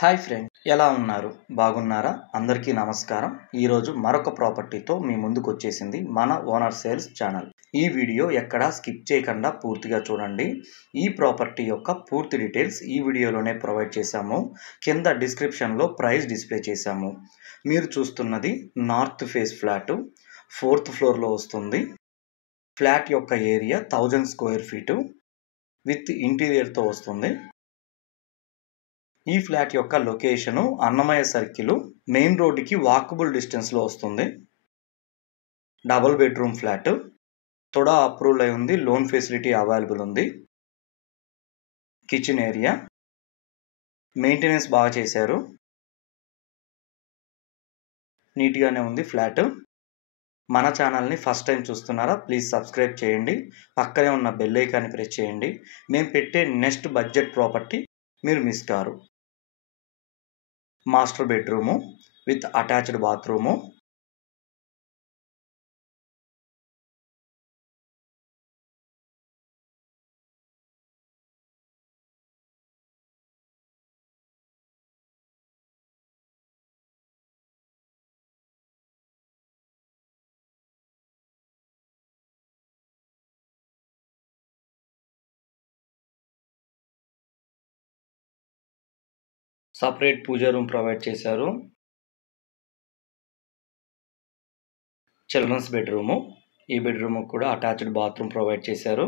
Hi friend, ఎలా ఉన్నారు? బాగున్నారా? అందరికీ నమస్కారం. ఈరోజు మరొక ప్రాపర్టీతో మీ ముందుకు వచ్చేసింది మన ఓనర్ సేల్స్ ఛానల్. ఈ వీడియో ఎక్కడా స్కిప్ చేయకుండా పూర్తిగా చూడండి. ఈ ప్రాపర్టీ యొక్క పూర్తి డీటెయిల్స్ ఈ వీడియోలోనే ప్రొవైడ్ చేశాము. కింద డిస్క్రిప్షన్లో ప్రైస్ డిస్ప్లే చేశాము. మీరు చూస్తున్నది నార్త్ ఫేస్ ఫ్లాట్, 4th ఫ్లోర్లో వస్తుంది. ఫ్లాట్ యొక్క ఏరియా 1000 స్క్వేర్ ఫీటు విత్ ఇంటీరియర్తో వస్తుంది. ఈ ఫ్లాట్ యొక్క లొకేషను అన్నమయ్య సర్కిల్, మెయిన్ రోడ్డుకి వాకబుల్ డిస్టెన్స్లో వస్తుంది. Double bedroom flat, TUDA approval అయి ఉంది. లోన్ ఫెసిలిటీ అవైలబుల్ ఉంది. కిచెన్ ఏరియా, మెయింటెనెన్స్ బాగా చేశారు. నీట్గానే ఉంది ఫ్లాట్. మన ఛానల్ని ఫస్ట్ టైం చూస్తున్నారా? ప్లీజ్ సబ్స్క్రైబ్ చేయండి. పక్కనే ఉన్న బెల్ ఐకాన్ని ప్రెస్ చేయండి. మేము పెట్టే నెక్స్ట్ బడ్జెట్ ప్రాపర్టీ మీరు మిస్ కారు. Master bedroom with attached bathroom, separate Pooja room provide చేశారు. చిల్డ్రన్స్ బెడ్రూము, ఈ బెడ్రూమ్ కూడా అటాచ్డ్ బాత్రూమ్ ప్రొవైడ్ చేశారు.